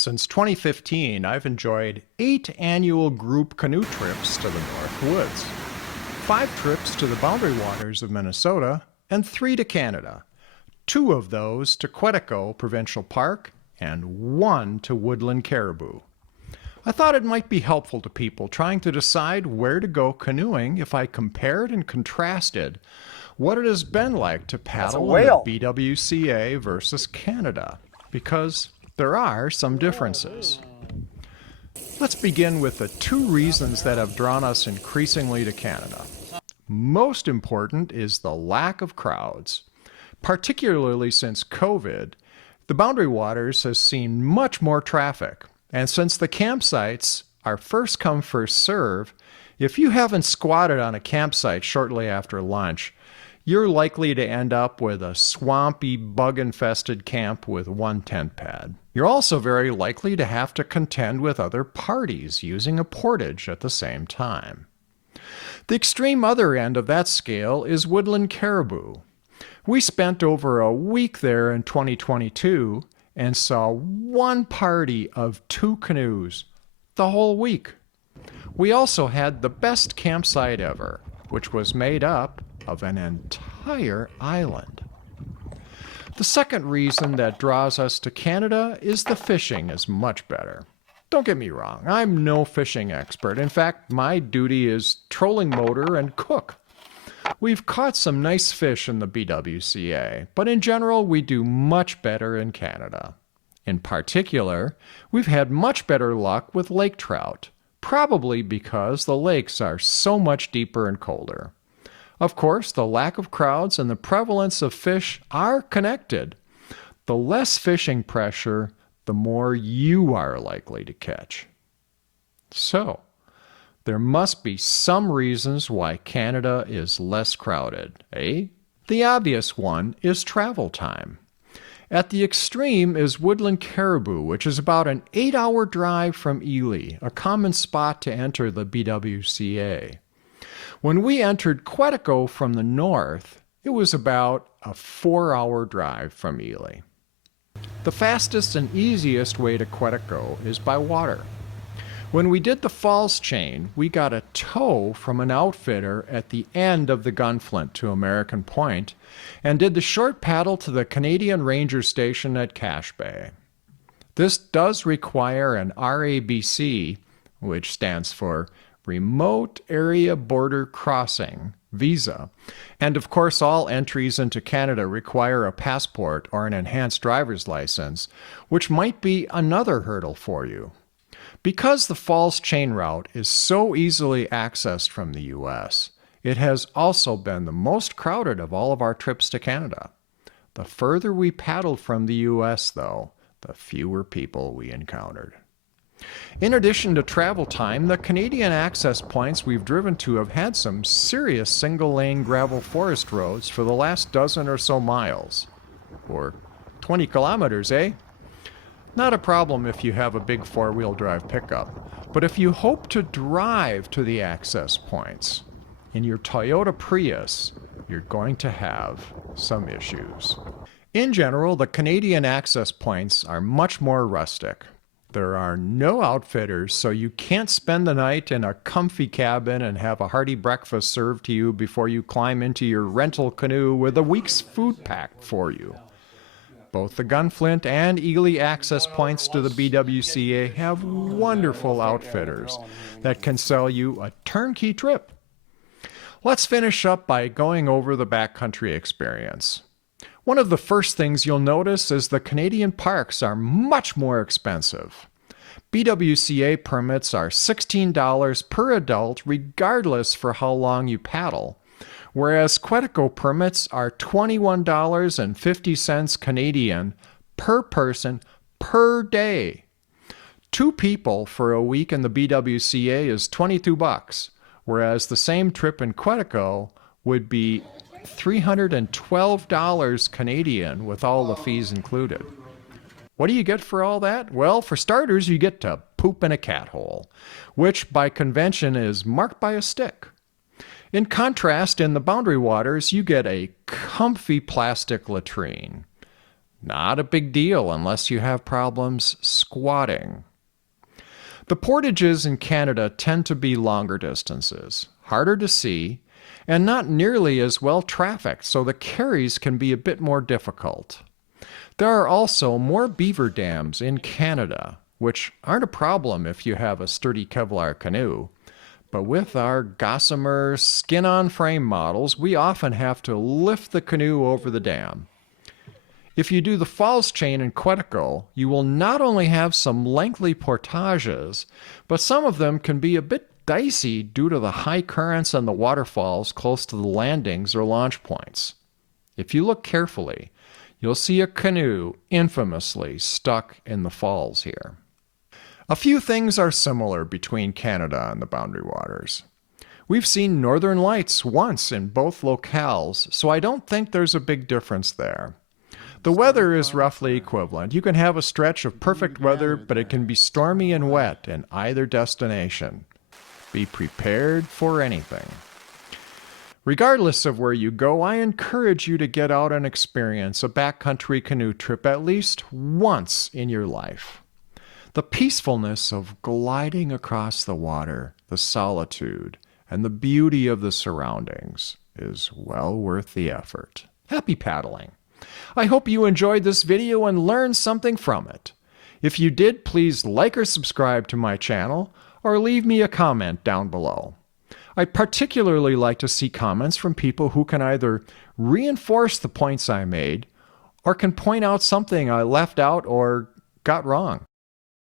Since 2015, I've enjoyed 8 annual group canoe trips to the North Woods, 5 trips to the boundary waters of Minnesota, and 3 to Canada. 2 of those to Quetico Provincial Park, and 1 to Woodland Caribou. I thought it might be helpful to people trying to decide where to go canoeing if I compared and contrasted what it has been like to paddle in the BWCA versus Canada, because there are some differences. Let's begin with the 2 reasons that have drawn us increasingly to Canada. Most important is the lack of crowds. Particularly since COVID, the Boundary Waters has seen much more traffic. And since the campsites are first come, first serve, if you haven't squatted on a campsite shortly after lunch, you're likely to end up with a swampy, bug-infested camp with 1 tent pad. You're also very likely to have to contend with other parties using a portage at the same time. The extreme other end of that scale is Woodland Caribou. We spent over a week there in 2022 and saw 1 party of 2 canoes the whole week. We also had the best campsite ever, which was made up of an entire island. The second reason that draws us to Canada is the fishing is much better. Don't get me wrong, I'm no fishing expert. In fact, my duty is trolling motor and cook. We've caught some nice fish in the BWCA, but in general we do much better in Canada. In particular, we've had much better luck with lake trout, probably because the lakes are so much deeper and colder. Of course, the lack of crowds and the prevalence of fish are connected. The less fishing pressure, the more you are likely to catch. So, there must be some reasons why Canada is less crowded, eh? The obvious one is travel time. At the extreme is Woodland Caribou, which is about an 8-hour drive from Ely, a common spot to enter the BWCA. When we entered Quetico from the north, it was about a 4-hour drive from Ely. The fastest and easiest way to Quetico is by water. When we did the falls chain, we got a tow from an outfitter at the end of the Gunflint to American Point and did the short paddle to the Canadian Ranger Station at Cache Bay. This does require an RABC, which stands for Remote Area Border Crossing, visa, and of course all entries into Canada require a passport or an enhanced driver's license, which might be another hurdle for you. Because the Falls chain route is so easily accessed from the U.S., it has also been the most crowded of all of our trips to Canada. The further we paddled from the U.S., though, the fewer people we encountered. In addition to travel time, the Canadian access points we've driven to have had some serious single-lane gravel forest roads for the last dozen or so miles. Or 20 kilometers, eh? Not a problem if you have a big 4-wheel drive pickup, but if you hope to drive to the access points in your Toyota Prius, you're going to have some issues. In general, the Canadian access points are much more rustic. There are no outfitters, so you can't spend the night in a comfy cabin and have a hearty breakfast served to you before you climb into your rental canoe with a week's food packed for you. Both the Gunflint and Ely access points to the BWCA have wonderful outfitters that can sell you a turnkey trip. Let's finish up by going over the backcountry experience. One of the first things you'll notice is the Canadian parks are much more expensive. BWCA permits are $16 per adult regardless for how long you paddle, whereas Quetico permits are $21.50 Canadian per person per day. 2 people for a week in the BWCA is $22, whereas the same trip in Quetico would be $312 Canadian with all the fees included. What do you get for all that? Well, for starters, you get to poop in a cat hole, which by convention is marked by a stick. In contrast, in the Boundary Waters, you get a comfy plastic latrine. Not a big deal unless you have problems squatting. The portages in Canada tend to be longer distances, harder to see, and not nearly as well trafficked, so the carries can be a bit more difficult. There are also more beaver dams in Canada, which aren't a problem if you have a sturdy Kevlar canoe. But with our gossamer skin-on-frame models, we often have to lift the canoe over the dam. If you do the falls chain in Quetico, you will not only have some lengthy portages, but some of them can be a bit dicey due to the high currents and the waterfalls close to the landings or launch points. If you look carefully, you'll see a canoe infamously stuck in the falls here. A few things are similar between Canada and the Boundary Waters. We've seen northern lights once in both locales, so I don't think there's a big difference there. The weather is roughly equivalent. You can have a stretch of perfect weather, but it can be stormy and wet in either destination. Be prepared for anything. Regardless of where you go, I encourage you to get out and experience a backcountry canoe trip at least once in your life. The peacefulness of gliding across the water, the solitude, and the beauty of the surroundings is well worth the effort. Happy paddling! I hope you enjoyed this video and learned something from it. If you did, please like or subscribe to my channel, or leave me a comment down below. I particularly like to see comments from people who can either reinforce the points I made, or can point out something I left out or got wrong.